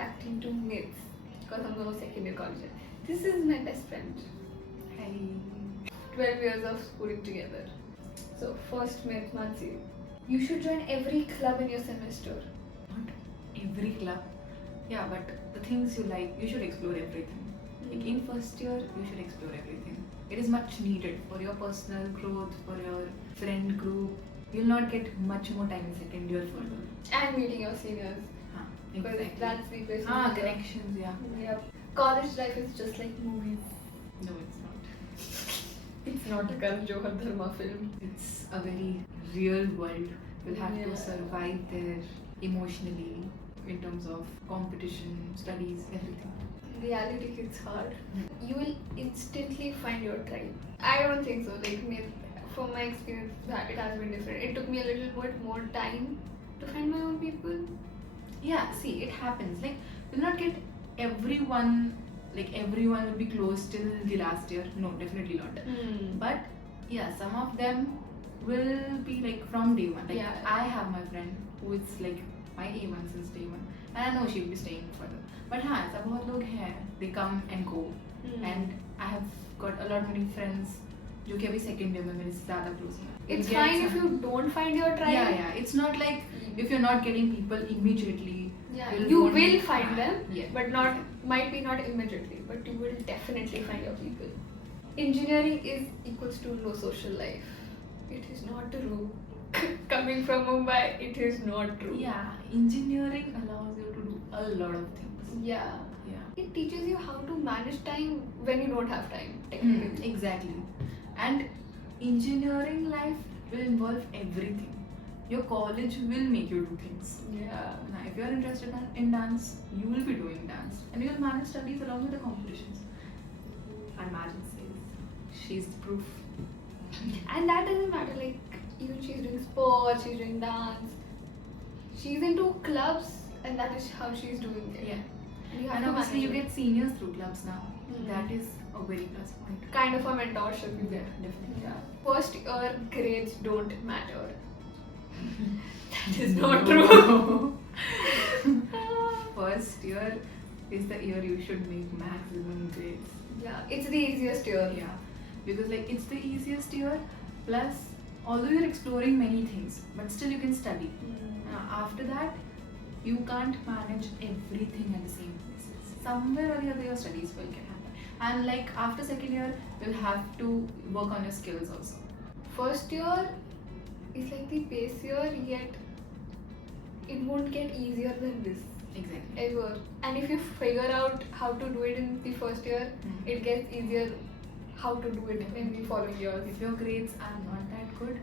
reacting to myths because I'm going to second year college. This is my best friend. Hi. 12 years of schooling together. So, first myth, Mansi. You should join every club in your semester. Not every club. Yeah, but the things you like, you should explore everything. Like in first year, you should explore everything. It is much needed for your personal growth, for your friend group. You'll not get much more time in second year further. And meeting your seniors. Because Exactly. that's the best. Connections, yeah. Yep. College life is just like movies. No, it's not. It's not a Karan Johar Dharma film. It's a very real world. You'll have Yeah. to survive there emotionally, in terms of competition, studies, everything. Reality hits hard. You will instantly find your tribe. I don't think so. Like from my experience, it has been different. It took me a little bit more time to find my own people. Yeah, see, it happens. Like, you'll not get everyone, like, everyone will be close till the last year. No, definitely not. But, yeah, some of them will be like from day one. Like, Yeah. I have my friend who is like my A1 since day one. And I know she'll be staying further. But, हाँ, ऐसा बहुत लोग हैं. They come and go. And I have got a lot many friends जो कि अभी second year में मेरे से ज़्यादा close हैं. It's You'll get fine if some- you don't find your tribe. Yeah. It's not like if you're not getting people immediately. Yeah, you'll you want- will find them, Yeah. but might be not immediately, but you will definitely find your people. Engineering is equals to no social life. It is not true. Coming from Mumbai, it is not true. Yeah, engineering allows you to do a lot of things. Yeah. Yeah. It teaches you how to manage time when you don't have time, technically. Exactly. And engineering life will involve everything. Your college will make you do things. Yeah. Now, if you're interested in dance, you will be doing dance. And you will manage studies along with the competitions. And Margin says, she's the proof. And that doesn't matter, like, even she's doing sports, she's doing dance. She's into clubs, and that is how she's doing it. Yeah. And you have And to obviously you manage it. get seniors through clubs now. Mm. That is a very plus point. Kind of a mentorship you get. Definitely. Yeah. First year grades don't matter. That is not No. true. First year is the year you should make maximum grades. Yeah, it's the easiest year. Yeah, because like it's the easiest year. Plus, although you're exploring many things, but still you can study. After that, you can't manage everything at the same places. Somewhere or the other, your studies will get hampered. And like after second year, you'll have to work on your skills also. First year is like the base year, yet it won't get easier than this Exactly. ever. And if you figure out how to do it in the first year, it gets easier how to do it in the following years. If your grades are not that good,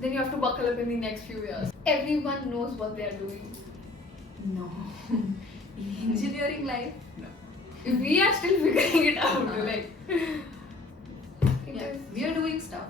Then you have to buckle up in the next few years. Everyone knows what they are doing. no. In engineering life, no. We are still figuring it out. Like, Yeah, we are doing stuff,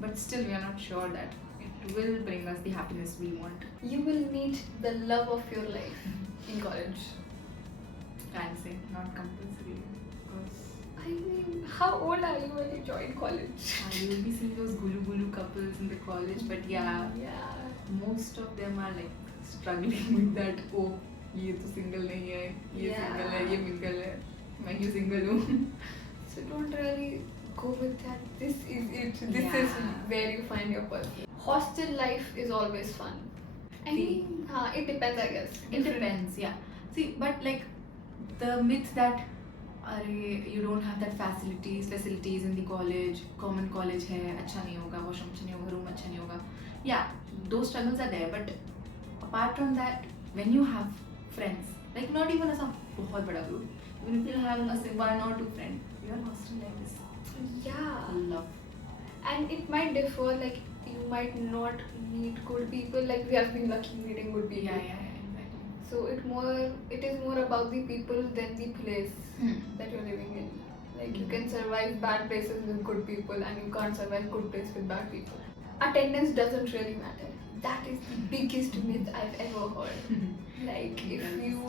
but still we are not sure that it will bring us the happiness we want. you will meet the love of your life in college. I'd say not compulsory because I mean, how old are you when you join college? you will be seeing those gulu couples in the college, but yeah, Yeah. most of them are like struggling with that. Oh, ये तो single नहीं है, ये Yeah. single है, ये mingle है, मैं क्यों single हूँ? So don't really go with that. This is it. This is Yeah. where you find your person. Hostel life is always fun. I mean, it depends, I guess. It depends, yeah. See, but like the myth that you don't have that facilities in the college, common college है, अच्छा नहीं होगा, washroom अच्छा नहीं होगा, room अच्छा नहीं होगा. Yeah, those struggles are there, but apart from that, when you have friends, like not even a बहुत बड़ा group, even if you have one or two friends, your hostel life is Yeah. love. And it might differ, like you might not meet good people, like we have been lucky meeting good people. Yeah, exactly. So it is more about the people than the place that you're living in. Like you can survive bad places with good people and you can't survive good places with bad people. Attendance doesn't really matter. That is the biggest myth I've ever heard. Like if you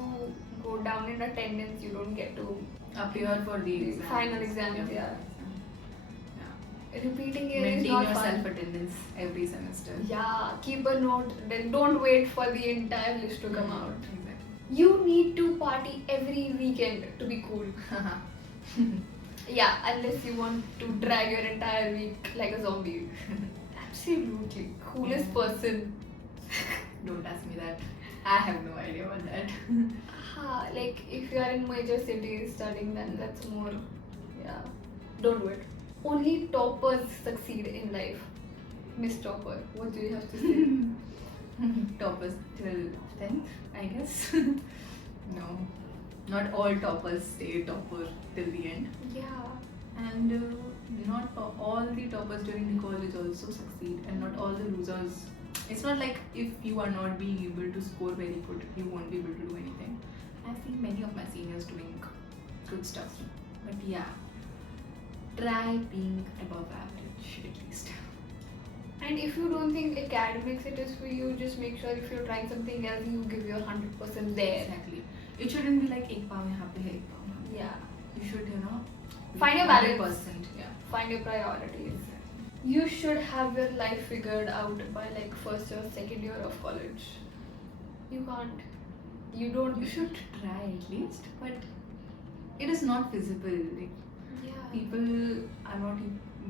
go down in attendance, you don't get to Appear for the The exam. final exams, yeah. repeating it is Maintain not your fun. self-attendance every semester. Yeah, keep a note. Then don't wait for the entire list to come out. Exactly. You need to party every weekend to be cool. Yeah, unless you want to drag your entire week like a zombie. Absolutely. Coolest Yeah. person. Don't ask me that. I have no idea about that. Like if you are in major cities studying, then that's more. Yeah. Don't do it. Only toppers succeed in life. Miss Topper, what do you have to say? Toppers till 10th, I guess. No, not all toppers stay topper till the end. Yeah. And not all the toppers during the college also succeed, and not all the losers. It's not like if you are not being able to score very good, you won't be able to do anything. I've seen many of my seniors doing good stuff, but yeah, try being above average at least. And if you don't think academics it is for you, just make sure if you're trying something else, you give your 100% there. Exactly. It shouldn't be like एक पाँव यहाँ पे है एक पाँव वहाँ पे. Yeah. You should, you know, be Find your balance. 100%. Yeah. Find your priorities. You should have your life figured out by like first or second year of college. You can't. You don't. You should try at least, but it is not feasible. Like, Yeah. people are not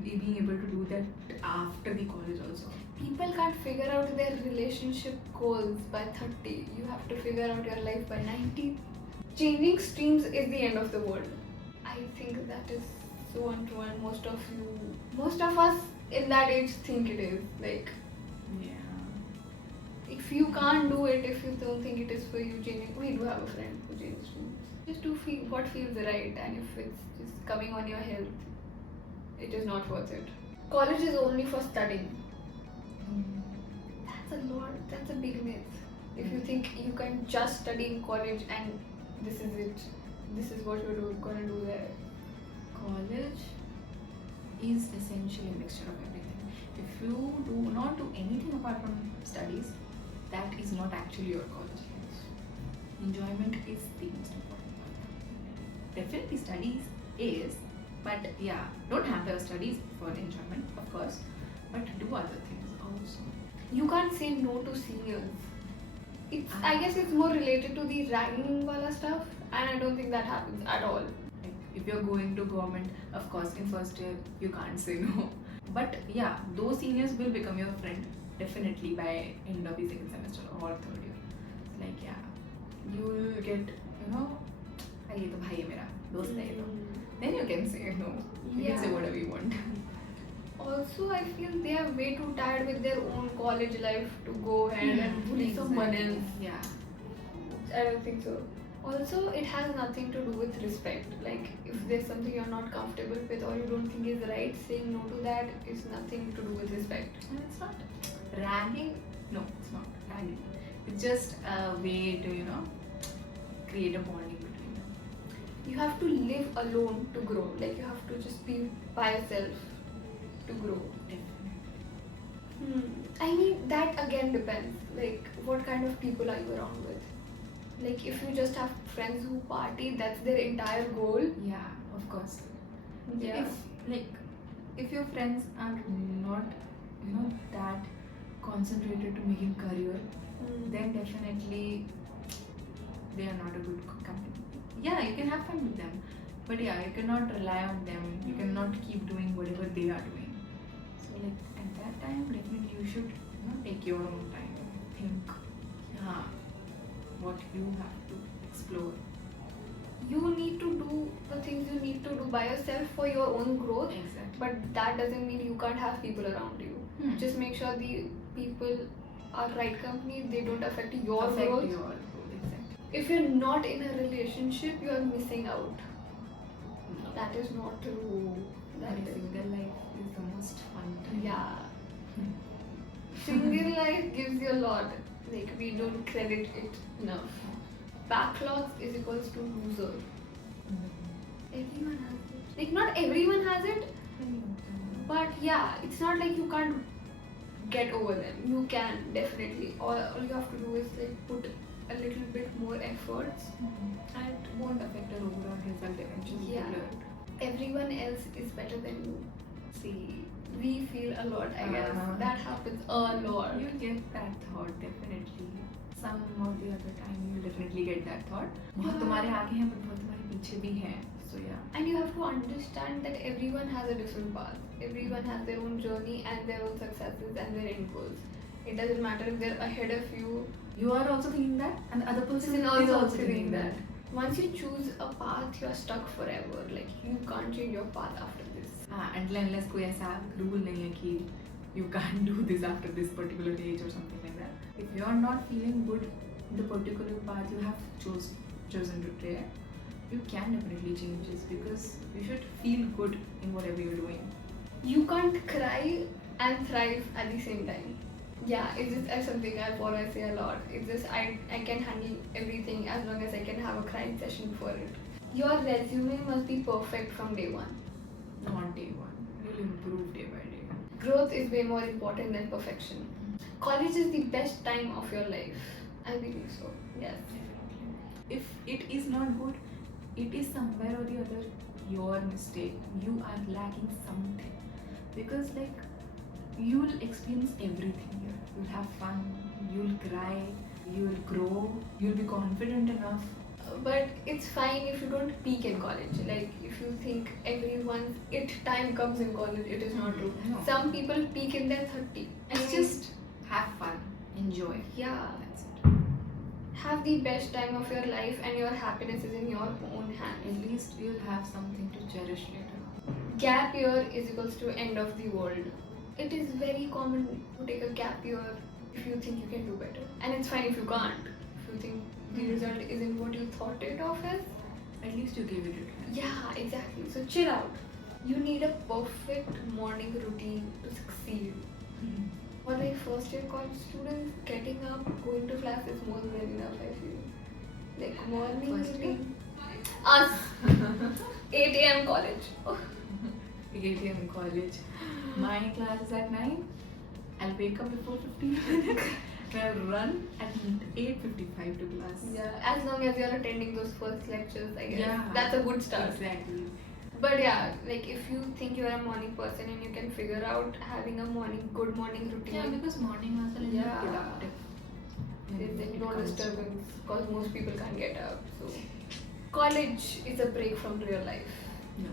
being able to do that after the college also. People can't figure out their relationship goals by 30. You have to figure out your life by 90. Changing streams is the end of the world. I think that is so untrue, and most of us in that age think it is. Like, Yeah. if you can't do it, if you don't think it is for you, changing. We do have a friend who changes streams. Just do what feels right, and if it's just coming on your health, it is not worth it. College is only for studying. That's a big myth. If you think you can just study in college and this is it, this is what you're gonna do there. College is essentially a mixture of everything. If you do not do anything apart from studies, that is not actually your college. Enjoyment is the most important part. Definitely studies is, but yeah, don't hamper your studies for enjoyment, of course, but do other things also. You can't say no to seniors. I guess it's more related to the ragging wala stuff, and I don't think that happens at all. Like, if you're going to government, of course, in first year you can't say no. But yeah, those seniors will become your friend definitely by end of the second semester or third year. It's like, yeah, you will get, you know, "Aye, ye to bhai hai mera, dost hai ye to." Then you can say no. You can say Yeah. whatever you want. Also, I feel they are way too tired with their own college life to go ahead and bully someone else. Yeah. I don't think so. Also, it has nothing to do with respect. Like, if there's something you're not comfortable with or you don't think is right, saying no to that is nothing to do with respect. And it's not ragging. No, it's not ragging. It's just a way to, you know, create a bonding between them. You have to live alone to grow. Like, you have to just be by yourself to grow. I mean, that again depends. Like, what kind of people are you around with? Like, if you just have friends who party, that's their entire goal. Yeah, of course. Yeah. If your friends are not, you know, that concentrated to making career, then definitely they are not a good company. Yeah, you can have fun with them, but yeah, you cannot rely on them. You cannot keep doing whatever they are doing. So like at that time, definitely you should, you know, take your own time, think, yeah, what you have to explore. You need to do the things you need to do by yourself for your own growth. Exactly. But that doesn't mean you can't have people around you. Just make sure the people are right company, they don't affect your growth. Exactly. If you're not in a relationship, you are missing out. That is not true. That single life is the most fun time. Yeah. Single life gives you a lot. Like, we don't credit it enough. Backlogs is equals to loser. Everyone has it. Like, not everyone has it, but yeah, it's not like you can't get over them. You can definitely. All you have to do is like put a little bit more efforts. And it won't affect your overall result eventually. Yeah. Everyone else is better than you. See, we feel a lot, I guess. Uh-huh. That happens a lot. You get that thought definitely. some of the other time you will definitely get that thought. बहुत तुम्हारे आगे हैं but बहुत तुम्हारे पीछे भी हैं. So yeah. And you have to understand that everyone has a different path. Everyone has their own journey and their own successes and their end goals. It doesn't matter if they're ahead of you. You are also thinking that, and the other person Is is also thinking that. Once you choose a path, you're stuck forever. Like you can't change your path after this. Unless कोई ऐसा rule नहीं है कि you can't do this after this particular age or something like that. If you are not feeling good in the particular path you have chosen to take, you can definitely change this because you should feel good in whatever you're doing. You can't cry and thrive at the same time. Yeah, it's just something I say a lot. It's just I can handle everything as long as I can have a crying session for it. Your resume must be perfect from day one. Not day one. You'll improve day by day. Growth is way more important than perfection. College is the best time of your life. I believe so. Yes. If it is not good, it is somewhere or the other your mistake. You are lacking something. Because like you'll experience everything here. You'll have fun, you'll cry, you'll grow, you'll be confident enough. But it's fine if you don't peak in college. Like if you think everyone's time comes in college, it is not true. No. Some people peak in their 30. It's just have fun, enjoy. Yeah. That's it. Have the best time of your life and your happiness is in your own hands. At least you'll have something to cherish later. Gap year is equals to end of the world. It is very common to take a gap year if you think you can do better. And it's fine if you can't. If you think the result isn't what you thought it of is. At least you gave it a try. Yeah, exactly. So chill out. You need a perfect morning routine to succeed. For like first year college students, getting up, going to class is more than enough, I feel. Like morning First year? routine. Us. 8 a.m. college. Oh. 8 a.m. college. My class is at 9. I'll wake up before 15 minutes. I'll run at 8:55 to class. Yeah, as long as you're attending those first lectures, I guess. Yeah. That's a good start. Exactly. But yeah, like if you think you're a morning person and you can figure out having a good morning routine. Yeah, because morning was a little Yeah. productive. There's no disturbance because most people can't get up. So college is a break from real life. No,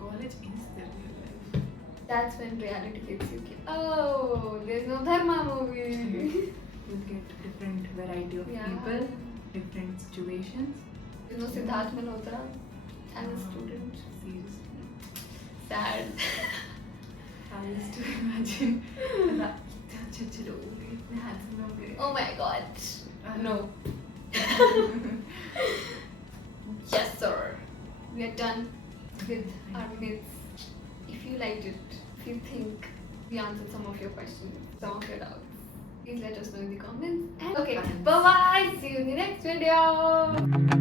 college is the real life. That's when reality hits you. Oh, there's no Dharma movie. You'll get different variety of Yeah. people, different situations. There's no Siddharth Malhotra as a student. Seriously. Sad. I used to imagine that इतने अच्छे लोग होंगे, इतने handsome होंगे. Oh my god. No. Yes, sir. We are done with our myths. If you liked it, if you think we answered some of your questions, some of your doubts, please let us know in the comments. And okay, bye bye. See you in the next video.